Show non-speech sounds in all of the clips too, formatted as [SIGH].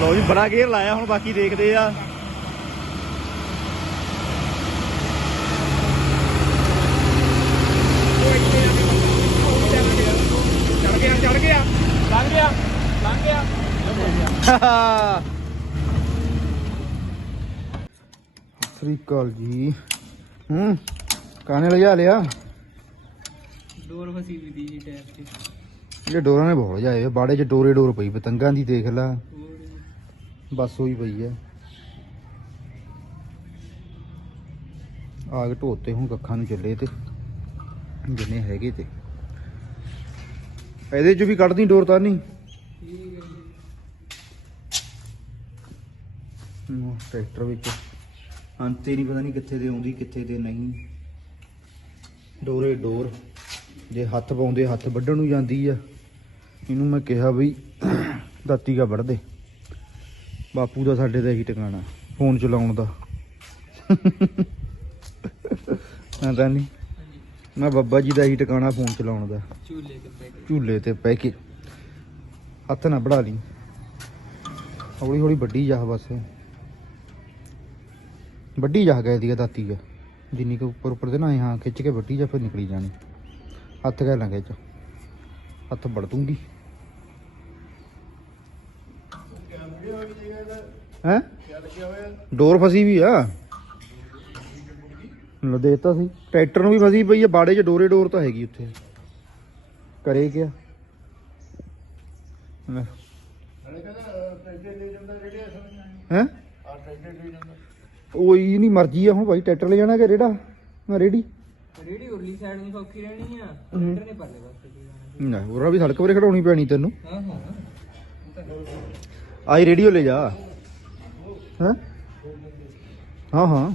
ਲੋ ਜੀ ਬੜਾ ਗੇਅਰ ਲਾਇਆ ਹੁਣ ਬਾਕੀ ਦੇਖਦੇ ਆ। ਚੜ ਗਿਆ ਚੜ ਗਿਆ ਲੰਘ ਗਿਆ ਲੰਘ ਗਿਆ ਸ੍ਰੀ ਅਕਾਲ ਜੀ। ਹੂੰ ਕਾਨੇ ਲਿਆ ਲਿਆ? ਡੋਰ ਫਸੀ ਵੀ ਦੀ ਜੀ ਟਾਇਰ ਤੇ। ਇਹ ਡੋਰਾਂ ਨੇ ਬਹੁਤ ਜਾਏ ਬਾੜੇ 'ਚ ਡੋਰੇ ਡੋਰ ਪਈ ਪਤੰਗਾਂ ਦੀ ਦੇਖ ਲਾ। ਬਸ ਹੋਈ ਪਈ ਐ ਆਗ ਢੋਤੇ ਹੁਣ ਕੱਖਾਂ ਨੂੰ ਚੱਲੇ ਤੇ, ਜਿੰਨੇ ਹੈਗੇ ਤੇ। ਇਹਦੇ 'ਚ ਵੀ ਕੱਢਦੀ ਡੋਰ ਤਾਂ ਨਹੀਂ? ਠੀਕ ਟਰੈਕਟਰ ਵਿੱਚ। ਅੰਤੇ ਨਹੀਂ ਪਤਾ ਨਹੀਂ ਕਿੱਥੇ ਦੇ ਆਉਂਦੀ, ਕਿੱਥੇ ਦੇ ਨਹੀਂ। ਡੋਰੇ ਡੋਰ, ਜੇ ਹੱਥ ਪਾਉਂਦੇ ਹੱਥ ਵੱਢਣ ਨੂੰ ਜਾਂਦੀ ਆ। ਇਹਨੂੰ ਮੈਂ ਕਿਹਾ ਬਈ ਦਾਤੀ ਕਾ ਵੱਢ ਦੇ। ਬਾਪੂ ਦਾ ਸਾਡੇ ਦਾ ਇਹੀ ਟਿਕਾਣਾ ਫੋਨ ਚਲਾਉਣ ਦਾ। ਮੈਂ ਤਾਂ ਨਹੀਂ ਮੈਂ ਬੱਬਾ ਜੀ ਦਾ ਇਹੀ ਟਿਕਾਣਾ ਫੋਨ ਚਲਾਉਣ ਦਾ। ਝੂਲੇ ਤੇ ਪੈ ਗਏ ਝੂਲੇ ਤੇ ਪੈ ਕੇ। ਹੱਥ ਨਾ ਬੜਾ ਲਈ ਹੌਲੀ ਹੌਲੀ ਵੱਡੀ ਜਾ ਬਸ। ਵੱਡੀ ਜਾ ਗਏ ਦੀ ਦਾਤੀ ਆ ਜਿੰਨੀ ਕੁ ਉੱਪਰ ਉੱਪਰ ਤੇ ਨਾ ਹਾਂ ਖਿੱਚ ਕੇ ਵੱਡੀ ਜਾ ਫਿਰ ਨਿਕਲੀ ਜਾਣੀ। ਹੱਥ ਕਹਿ ਲਾਂਗੇ ਚ ਹੱਥ ਵੜ ਦੂੰਗੀ। ਹੈ? ਡੋਰ ਫਸੀ ਵੀ ਆ। ਲੋ ਦੇਤਾ ਸੀ। ਟਰੈਕਟਰ ਨੂੰ ਵੀ ਫਸੀ ਪਈ ਆ ਬਾੜੇ 'ਚ ਡੋਰੇ ਡੋਰ ਤਾਂ ਹੈਗੀ ਉੱਥੇ। ਕਰੇ ਕਿਆ? ਹੈ? ਉਹ ਹੀ ਨਹੀਂ ਮਰਜ਼ੀ ਆ ਹੁਣ ਭਾਈ ਟਰੈਕਟਰ ਲੈ ਜਾਣਾ ਕਿ ਰੇੜਾ? ਮੈਂ ਰੇੜੀ? ਰੇੜੀ ਉਰਲੀ ਸਾਈਡ ਨੂੰ ਸੌਖੀ ਰਹਿਣੀ ਆ ਟਰੈਕਟਰ ਨੇ ਪਰਲੇ ਪਾਸੇ ਨਾ ਉਹਰਾ ਵੀ ਸੜਕ 'ਤੇ ਖੜਾਉਣੀ ਪੈਣੀ ਤੈਨੂੰ। ਹਾਂ ਹਾਂ। ਆਈ ਰੇਡੀਓ ਲੈ ਜਾ। ਹੈ? ਹਾਂ ਹਾਂ।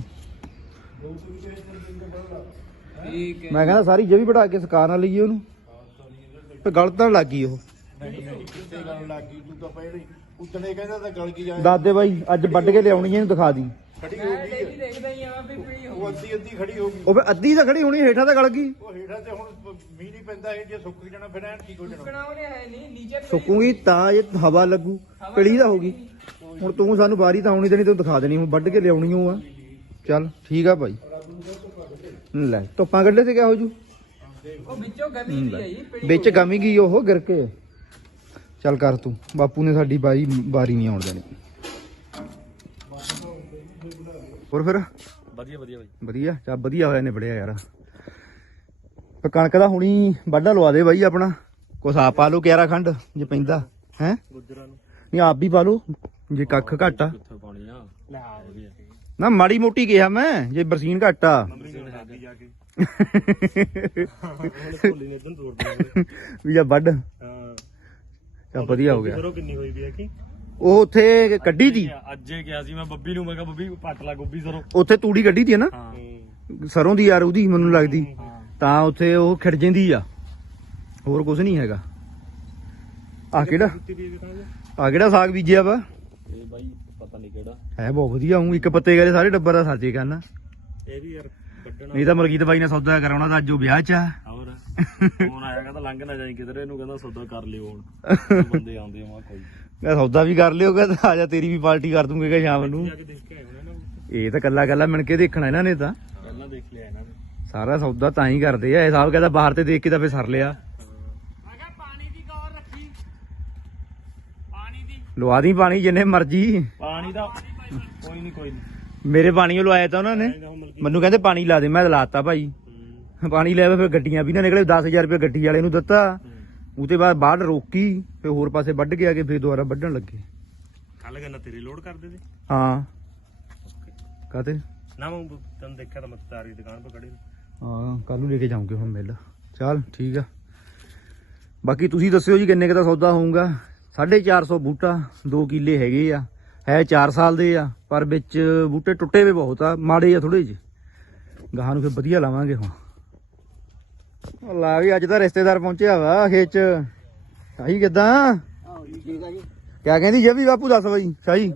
ਠੀਕ ਹੈ ਮੈਂ ਕਹਿੰਦਾ ਸਾਰੀ ਜਵੀ ਵੜਾ ਕੇ ਸਕਾ ਨਾ ਲਈਏ ਉਹਨੂੰ। ਤੇ ਗਲਤ ਤਾਂ ਲੱਗ ਗਈ ਉਹ। ਗੱਲ ਲੱਗੀ ਤੂੰ ਤਾਂ ਪਹਿਲੇ ਉਤਨੇ ਕਹਿੰਦਾ ਤਾਂ ਗਲ ਕੀ ਜਾਏ ਦਾਦੇ ਬਾਈ ਅੱਜ ਵੱਢ ਕੇ ਲਿਆਉਣੀ ਇਹਨੂੰ ਦਿਖਾ ਦੀ। ਖੜੀ ਹੋ ਗਈ ਦੇਖਦਾ ਹੀ ਆ ਵੀ ਪੀੜੀ ਹੋ ਉਹ ਅੱਧੀ ਅੱਧੀ ਖੜੀ ਹੋ ਗਈ ਉਹ ਵੀ ਅੱਧੀ ਤਾਂ ਖੜੀ ਹੋਣੀ ਹੇਠਾਂ ਤਾਂ ਗਲ ਗਈ। ਉਹ ਹੇਠਾਂ ਤੇ ਹੁਣ ਮੀਂਹ ਨਹੀਂ ਪੈਂਦਾ ਇਹ ਜੇ ਸੁੱਕ ਜਾਣਾ ਫਿਰ ਐਨ ਠੀਕ ਹੋ ਜਾਣਾ। ਸੁੱਕਣਾ ਉਹਨੇ ਹੈ ਨਹੀਂ ਨੀਚੇ ਪੀੜੀ ਸੁੱਕੂਗੀ ਤਾਂ ਇਹ ਹਵਾ ਲੱਗੂ ਕਲੀ ਦਾ ਹੋਗੀ ਹੁਣ ਤੂੰ ਸਾਨੂੰ ਬਾਰੀ ਤਾਂ ਆਉਣੀ ਦੇਣੀ ਤੈਨੂੰ ਦਿਖਾ ਦੇਣੀ ਹੁਣ ਵੱਢ ਕੇ ਲਿਆਉਣੀ ਓ ਆ। ਚੱਲ ਠੀਕ ਆ ਭਾਈ। ਲੈ ਧੁੱਪਾਂ ਕੱਢੇ ਤੇ ਕਿਆ ਹੋ ਜੂ ਉਹ ਵਿੱਚੋਂ ਹੈ ਜੀ ਗਮੀ ਗਈ ਉਹ ਗਿਰ ਕੇ। ਚੱਲ ਕਰ ਤੂੰ ਬਾਪੂ ਨੇ ਸਾਡੀ ਬਾਰੀ ਬਾਰੀ ਨਹੀਂ ਆਉਣ ਦੇਣੀ। ਹੋਰ ਫਿਰ? ਵਧੀਆ ਵਧੀਆ ਬਾਈ। ਵਧੀਆ ਚਾ ਵਧੀਆ ਹੋਇਆ ਨੇ ਬੜਿਆ ਯਾਰ। ਪਰ ਕਣਕ ਦਾ ਹੁਣੀ ਵਾਢਾ ਲਵਾ ਦੇ ਬਾਈ ਆਪਣਾ। ਕੁਛ ਪਾ ਲਓ 11 ਖੰਡ ਜੇ ਪੈਂਦਾ ਹੈ? ਗੁੱਜਰਾਂ ਨੂੰ। ਨਹੀਂ ਆਪ ਵੀ ਪਾ ਲਓ ਜੇ ਕੱਖ ਘੱਟ। ਆ ਕਿੱਥੇ ਆ। ਨਾ ਮਾੜੀ ਮੋਟੀ ਕਿਹਾ ਮੈਂ ਜੇ ਬਰਸੀਨ ਘੱਟ। ਆ [LAUGHS] ਵੀ ਜਾ ਵੱਢ। ਹਾਂ। ਚਾ ਵਧੀਆ ਹੋ ਗਿਆ। ਸਰੋਂ ਕਿੰਨੀ ਹੋਈ ਵੀ ਆ ਕੀ? ਉਹ ਉੱਥੇ ਕੱਢੀ ਦੀ ਅੱਜੇ ਕਿਹਾ ਸੀ ਮੈਂ ਬੱਬੀ ਨੂੰ ਮੈਂ ਕਿਹਾ ਬੱਬੀ ਪੱਟ ਲਾ ਗੋਭੀ ਸਰੋਂ। ਉੱਥੇ ਤੂੜੀ ਕੱਢੀ ਦੀ ਹੈ ਨਾ? ਹਾਂ। ਸਰੋਂ ਦੀ ਯਾਰ ਉਹਦੀ ਮੈਨੂੰ ਲੱਗਦੀ। ਹਾਂ। ਤਾਂ ਉੱਥੇ ਉਹ ਖਿੜ ਜਾਂਦੀ ਆ। ਹੋਰ ਕੁਝ ਨਹੀਂ ਹੈਗਾ। ਆ ਕਿਹੜਾ ਆ ਕਿਹੜਾ ਸਾਗ ਬੀਜਿਆ ਵਾ? ਇਹ ਬਾਈ ਪਤਾ ਨਹੀਂ ਕਿਹੜਾ। ਹੈ ਬਹੁਤ ਵਧੀਆ ਹੂੰ ਇੱਕ ਪੱਤੇ ਕਰੇ ਸਾਰੇ ਡੱਬਰ ਦਾ ਸਾਜੇ ਕਰਨਾ। ਇਹ ਵੀ ਯਾਰ ਕੱਢਣਾ। ਨਹੀਂ ਤਾਂ ਮਲਕੀਤ ਬਾਈ ਨੇ ਸੌਦਾ ਕਰਾਉਣਾ ਤਾਂ ਅੱਜ ਉਹ ਵਿਆਹ ਚ ਆ। ਹੋਰ ਫੋਨ ਆਇਆ ਕਹਿੰਦਾ ਲੰਘ ਨਾ ਜਾਈ ਕਿਧਰੇ ਇਹਨੂੰ ਕਹਿੰਦਾ ਸੌਦਾ ਕਰ ਲਿਓ ਹੁਣ। ਬੰਦੇ ਆਉਂਦੇ ਆ ਕੋਈ ਮੈਂ ਸੌਦਾ ਵੀ ਕਰ ਲਿਓ ਕਹਿੰਦਾ ਆ ਜਾ ਤੇਰੀ ਵੀ ਪਾਰਟੀ ਕਰ ਦੂੰਗੇ ਕਿ ਸ਼ਾਮ ਨੂੰ। ਇਹ ਤਾਂ ਕੱਲਾ ਕੱਲਾ ਮਿਣ ਕੇ ਦੇਖਣਾ ਇਹਨਾਂ ਨੇ ਤਾਂ। ਪਹਿਲਾਂ ਦੇਖ ਲਿਆ ਇਹਨਾਂ ਨੇ। ਸਾਰਾ ਸੌਦਾ ਤਾਂ ਹੀ ਕਰਦੇ ਆ ਇਹ ਸਾਹਿਬ ਕਹਿੰਦਾ ਬਾਹਰ ਤੇ ਦੇਖ ਕੇ ਤਾਂ ਫੇਰ ਸਰ ਲਿਆ ਮੈਂ ਕਿਹਾ ਪਾਣੀ ਦੀ ਗੌਰ ਰੱਖੀ ਪਾਣੀ ਦੀ ਲਵਾ ਦੀ ਪਾਣੀ ਜਿੰਨੇ ਮਰਜ਼ੀ। ਪਾਣੀ ਦਾ ਕੋਈ ਨਹੀਂ ਕੋਈ ਨਹੀਂ ਮੇਰੇ ਪਾਣੀ ਉਹ ਲਵਾਇਆ ਤਾਂ ਉਹਨਾਂ ਨੇ। ਮੈਨੂੰ ਕਹਿੰਦੇ ਪਾਣੀ ਲਾ ਦੇ ਮੈਂ ਲਾਤਾ ਭਾਈ। ਪਾਣੀ ਲੈ ਫਿਰ ਗੱਡੀਆਂ ਵੀ ਨਾ ਨਿਕਲੇ 10000 ਰੁਪਏ ਗੱਡੀ ਵਾਲੇ ਨੂੰ ਦਿੱਤਾ। ਉਹਦੇ ਬਾਅਦ ਬਾਹਰ ਰੋਕੀ ਫਿਰ ਹੋਰ ਪਾਸੇ ਵੱਢ ਕੇ ਆ ਕੇ ਫਿਰ ਦੁਬਾਰਾ ਵੱਢਣ ਲੱਗੇ। ਕੱਲ ਕਹਿੰਦਾ ਤੇਰੀ ਲੋਡ ਕਰਦੇ ਤੇ ਹਾਂ। ਕਾਤੇ ਨਾ ਮੈਂ ਤੈਨੂੰ ਦੇਖਿਆ ਤਾਂ ਮੈਂ ਤਾਰੀ ਦੁਕਾਨ 'ਤੇ ਖੜੇ ਹਾਂ ਕੱਲ ਨੂੰ ਲੈ ਕੇ ਜਾਉਂਗੇ ਹੁਣ ਮਿਲ। ਚੱਲ ਠੀਕ ਆ। ਬਾਕੀ ਤੁਸੀਂ ਦੱਸਿਓ ਜੀ ਕਿੰਨੇ ਕੁ ਦਾ ਸੌਦਾ ਹੋਊਗਾ। 450 ਬੂਟਾ 2 ਕਿੱਲੇ ਹੈਗੇ ਆ। ਹੈ 4 ਸਾਲ ਦੇ ਆ ਪਰ ਵਿੱਚ ਬੂਟੇ ਟੁੱਟੇ ਵੇ ਬਹੁਤ ਆ ਮਾੜੇ ਆ ਥੋੜੇ ਜਿਹੇ। ਗਾਹਾਂ ਨੂੰ ਫਿਰ ਵਧੀਆ ਲਾਵਾਂਗੇ ਹੁਣ। ਲਾ ਵੀ ਅੱਜ ਤਾਂ ਰਿਸ਼ਤੇਦਾਰ ਪਹੁੰਚਿਆ ਵਾ ਖੇਚ ਸ਼ਾਹੀ ਕਿਦਾਂ? ਆਹੋ ਜੀ ਠੀਕ ਆ ਜੀ। ਕਿਆ ਕਹਿੰਦੀ ਜੇ ਵੀ ਬਾਪੂ ਦੱਸ ਬਈ ਸ਼ਾਹੀ?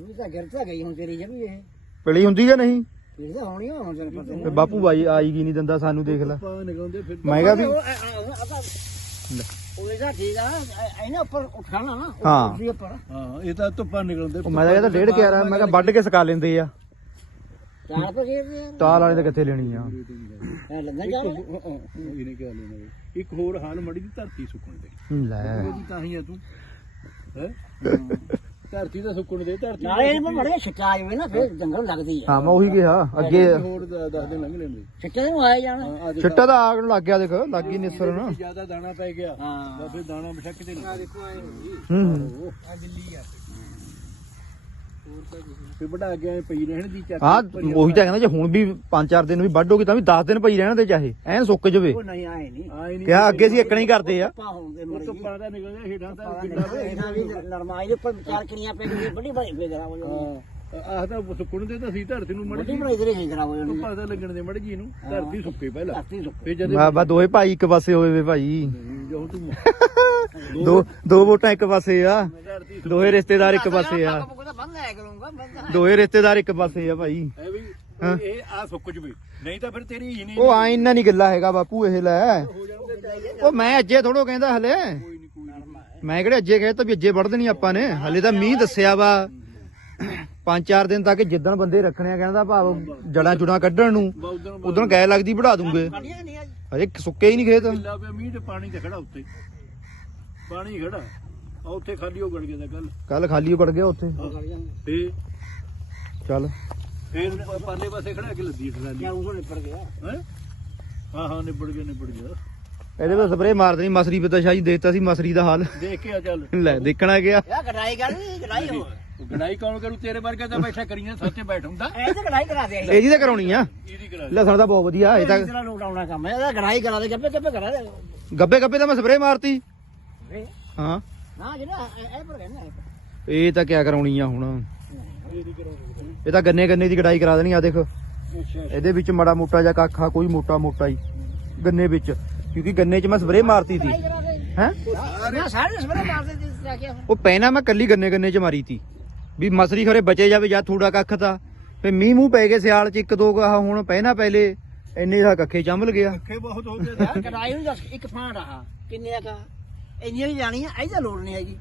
ਪਲੀ ਹੁੰਦੀ ਜਾਂ ਨਹੀਂ? ਤਾਂ ਬਾਪੂ ਬਾਈ ਆਈ ਕੀ ਨਹੀਂ ਦਿੰਦਾ ਸਾਨੂੰ ਦੇਖ ਲੈ। ਮੈਂ ਕਿਹਾ ਵੀ ਉਹ ਆ- ਆ- ਆ- ਆ- ਉਹ ਇਹਦਾ ਠੀਕ ਆ ਇਹ- ਇਹਨੇ ਉੱਪਰ ਉਠਾਣਾ ਨਾ ਹਾਂ। ਉੱਪਰ। ਉੱਪਰ ਹਾਂ ਇਹ ਤਾਂ ਧੁੱਪਾਂ ਨਿਕਲਦੇ ਉਹ ਮੈਂ ਤਾਂ ਕਹਿੰਦਾ ਡੇਢ ਕੇ ਆ ਮੈਂ ਕਿਹਾ ਵੱਢ ਕੇ ਸਕਾ ਲੈਂਦੇ ਆ। ਚਾਰ ਪੇ ਯਾਰ ਟਾਲ ਵਾਲੇ ਤਾਂ ਕਿੱਥੇ ਲੈਣੀ ਆ? ਇਹ ਲੰਗਾ ਜਾ ਇਹਨੇ ਕਿਹਾ ਲੈਣਾ ਵੀ। ਇੱਕ ਹੋਰ ਹਾਲ ਮੜੀ ਦੀ ਧਰਤੀ ਸੁੱਕਣ ਦੇ ਲੈ। ਉਹਦੀ ਤਾਂ ਹੀ ਆ ਤੂੰ। ਹੈ? [LAUGHS] ਧਰਤੀ ਤਾਂ ਸੁੱਕਣ ਦੇ ਧਰਤੀ ਨਾਲੇ ਇਹ ਬੜੇ ਛਿੱਟਾ ਆਏ ਹੋਏ ਨਾ ਫਿਰ ਜੰਗਲ ਲੱਗਦੀ ਆ। ਹਾਂ ਮੈਂ ਉਹੀ ਕਿਹਾ ਅੱਗੇ ਹੋਰ ਦ- ਦਸ ਦਿਨ ਲੰਘ ਲੈਂਦੇ। ਛਿੱਟੇ ਨੂੰ ਆਏ ਜਾਣਾ। ਹਾਂ ਅੱਜ ਛਿੱਟਾ ਤਾਂ ਆਗ ਨੂੰ ਲੱਗ ਗਿਆ ਦੇਖ ਲੱਗ ਗਈ ਨਿਸਰਨ ਜ਼ਿਆਦਾ ਦਾਣਾ ਪੈ ਗਿਆ ਹਾਂ। ਤਾਂ ਫਿਰ ਦਾਣਾ ਬਿਸ਼ੱਕ ਤੇ ਨਹੀਂ। ਹੂੰ ਫਿਰ ਵਡਾ ਕੇ ਐਂ ਪਈ ਰਹਿਣ ਦੀ ਚੱਕ ਹਾਂ ਉਹੀ ਤਾਂ ਕਹਿੰਦਾ ਜੇ ਹੁਣ ਵੀ 5-4 ਦਿਨ ਵੀ ਵੱਢੋਗੇ ਤਾਂ ਵੀ 10 ਦਿਨ ਪਈ ਰਹਿਣ ਦੇ ਚਾਹੇ ਐਨ ਸੁੱਕ ਜਵੇ। ਉਹ ਨਹੀਂ ਆਏ ਨਹੀਂ। ਆਏ ਨਹੀਂ। ਕਿਹਾ ਅੱਗੇ ਸੀ ਇੱਕਣਾ ਹੀ ਕਰਦੇ ਆ। ਪਾ ਹੁੰਦੇ ਉਹ ਮਰ ਤੋਂ ਗਈ ਪਾਦਾ ਨਿਕਲ ਗਿਆ ਹੇਠਾਂ ਤਾਂ ਕਿੰਨਾ ਨਹੀਂ ਇਹਨਾਂ ਵੀ ਨਰਮਾਈ ਦੇ ਉੱਪਰ ਚਾਰ ਕਿਣੀਆਂ ਪੈ ਗਈ ਬੜੀ ਬੜੀ ਬੇਗਰਾ ਹੋ ਜਾਂਦੀ ਹਾਂ। ਆਹ ਤਾਂ ਸੁੱਕਣ ਦੇ ਤਾਂ ਸੀ ਧਰਤੀ ਨੂੰ ਮੜ ਬੜੀ ਇਧਰੇ ਹੀ ਖਰਾਬ ਹੋ ਜਾਂਦੀ ਪਤਾ ਲੱਗਣ ਦੇ ਮੜ ਜੀ ਨੂੰ ਧਰਤੀ ਸੁੱਕੇ ਪਹਿਲਾਂ। ਧਰਤੀ ਸੁੱਕ। ਫਿਰ ਜਦ ਬਾ ਬਾ ਦੋਏ ਭਾਈ ਇੱਕ ਪਾਸੇ ਹੋਏ ਵੇ ਭਾਈ। ਜੋ ਤੂੰ [LAUGHS] ਦੋ ਦੋ ਵੋਟਾਂ ਇੱਕ ਪਾਸੇ ਆ। ਧਰਤੀ ਦੋਏ ਰਿਸ਼ਤੇਦਾਰ ਇੱਕ ਪਾਸੇ ਆ। ਮੈਂ ਤਾਂ ਬੰਦ ਆਇਆ ਕਰੂੰਗਾ ਮੈਂ ਤਾਂ ਦੋਏ ਰਿਸ਼ਤੇਦਾਰ ਇੱਕ ਪਾਸੇ ਆ ਭਾਈ। ਵੀ। ਇਹ ਆ ਸੁੱਕ ਜਵੇ ਨਹੀਂ ਤਾਂ ਫਿਰ ਤੇਰੀ ਹੀ ਨਹੀਂ। ਉਹ ਆ ਇੰਨਾ ਨਹੀਂ ਗੱਲਾ ਹੈਗਾ ਬਾਪੂ ਇਹ ਲੈ। ਹੋ ਜਾਣਗੇ ਉਹ ਮੈਂ ਅੱਜੇ ਥੋੜੋ ਕਹਿੰਦਾ ਹਲੇ। ਕੋਈ ਨਹੀਂ ਕੋਈ ਨਹੀਂ ਮੈਂ ਕਿਹੜੇ ਅੱਜੇ ਕਹੇ ਤਾਂ ਵੀ ਅੱਜੇ ਵੜ ਦੇਣੀ ਆਪਾਂ ਨੇ। ਹਲੇ ਤਾਂ ਮੀਂਹ ਦੱਸਿਆ ਵਾ। ਪੰਜ ਚਾਰ ਦਿਨ ਤੱਕ ਜਿੱਦਣ ਬੰਦੇ ਰੱਖਣੇ ਆ ਕਹਿੰਦਾ ਭਾਵ ਜੜਾਂ ਜੁੜਾਂ ਕੱਢਣ ਨੂੰ ਉਦੋਂ ਗੈ ਲੱਗਦੀ ਵੜਾ ਦੂੰਗੇ। ਅਜੇ ਸੁੱਕੇ ਹੀ ਨਹੀਂ ਖੇਤ। ਲਾ ਪਿਆ ਮੀਂਹ ਤੇ ਪਾਣੀ ਤੇ ਖੜਾ ਉੱਤੇ। ਪਾਣੀ ਖੜਾ। ਆ ਉੱਥੇ ਖਾਲੀ ਹੋ ਗੜ ਗਿਆ ਤਾਂ ਕੱਲ ਕੱਲ ਖਾਲੀ ਹੋ ਕੱਢ ਗਿਆ ਉੱਥੇ। ਤੇ ਚੱਲ। ਫੇਰ ਪਰਲੇ ਪਾਸੇ ਖੜਾ ਕੇ ਲੱਦੀ ਖਲਾਲੀ ਕਿਆ ਉਹ ਨਿਪੜ ਗਿਆ। ਹੈ? ਹਾਂ ਹਾਂ ਨਿਬੜ ਗਿਆ ਨਿਬੜ ਗਿਆ। ਇਹਦੇ ਵਿੱਚ ਸਪਰੇ ਮਾਰ ਦੇਣੀ ਮਸਰੀ ਪਤਾ ਸ਼ਾਹੀ ਦੇਤਾ ਸੀ ਮਸਰੀ ਦਾ ਹਾਲ। ਦੇਖ ਕੇ ਆ ਚੱਲ। ਲੈ ਦੇਖਣਾ ਗਿਆ ਯਾ ਕਰ ਵੀ ਕਢਾਈ ਹੋ ਗੜਾਈ ਕੌਣ ਕਰੂ? ਤੇਰੇ ਵਰਗਾ ਤਾਂ ਬੈਠਾ ਕਰੀਆਂ ਸੱਤੇ ਬੈਠ ਹੁੰਦਾ। ਐ ਤਾਂ ਕਢਾਈ ਕਰਾ ਦੇ ਇਹਦੀ ਤਾਂ ਕਰਾਉਣੀ ਆ। ਇਹਦੀ ਕਰਾ ਲਸਣ ਤਾਂ ਬਹੁਤ ਵਧੀਆ ਇਹ ਤਾਂ ਤੇਰਾ ਲੋਟ ਆਉਣਾ ਕੰਮ ਹੈ ਇਹਦਾ ਕਢਾਈ ਕਰਾ ਦੇ ਗੱਪੇ ਗੱਪੇ ਕਰਾ ਦੇ। ਗੱਬੇ ਗੱਬੇ ਤਾਂ ਮੈਂ ਸਪਰੇ ਮਾਰਤੀ। ਹਾਂ। ਨਾ ਜਿਹੜਾ ਇਹ ਪਰ ਕਹਿੰਦਾ ਇਹ ਤਾਂ ਕਿਆ ਕਰਾਉਣੀ ਆ ਹੁਣ। ਇਹ ਤਾਂ ਗੰਨੇ ਗੰਨੇ ਦੀ ਕਢਾਈ ਕਰਾ ਦੇਣੀ ਆ ਦੇਖ। ਇਹਦੇ ਵਿੱਚ ਮੜਾ ਮੋਟਾ ਜਾਂ ਕੱਖਾ ਕੋਈ ਮੋਟਾ ਮੋਟਾ ਹੀ। ਗੰਨੇ ਵਿੱਚ। ਕਿਉਂਕਿ ਗੰਨੇ 'ਚ ਮੈਂ ਸਪਰੇ ਮਾਰਤੀ ਸੀ। ਹੈ? ਸਾਰੇ ਸਵੇਰੇ ਮਾਰਦੇ ਜਿਸ ਤਰ੍ਹਾਂ ਕਿ ਉਹ ਪਹਿਨਾ ਮੈਂ ਕੱਲੀ ਗੰਨੇ ਗੰਨੇ 'ਚ ਮਾਰੀ ਤੀ। ਵੀ ਮਸਰੀ ਖਰੇ ਬਚੇ ਜਾਵੇ ਜਾਂ ਥੋੜਾ ਕੱਖ ਤਾਂ। ਫੇ ਮੀਂਹ ਮੂੰਹ ਪੈ ਗਏ ਸਿਆਲ 'ਚ ਇੱਕ ਦੋ ਆਹ ਹੁਣ ਪਹਿਨਾ ਪਹਿਲੇ ਇੰਨੇ ਦਾ ਕੱਖੇ ਚੰਬਲ ਗਿਆ। ਅੱਖੇ ਬਹੁਤ ਹੋ ਗਏ ਕਢਾਈ ਨੂੰ ਦੱਸ ਇੱਕ ਫਾਂ ਰਹਾ ਕਿੰਨੇ ਕਾ ਇੰਨੀਆਂ ਹੀ ਜਾਣੀਆਂ ਇਹਦਾ ਲੋੜ ਨਹੀਂ ਹੈਗੀ।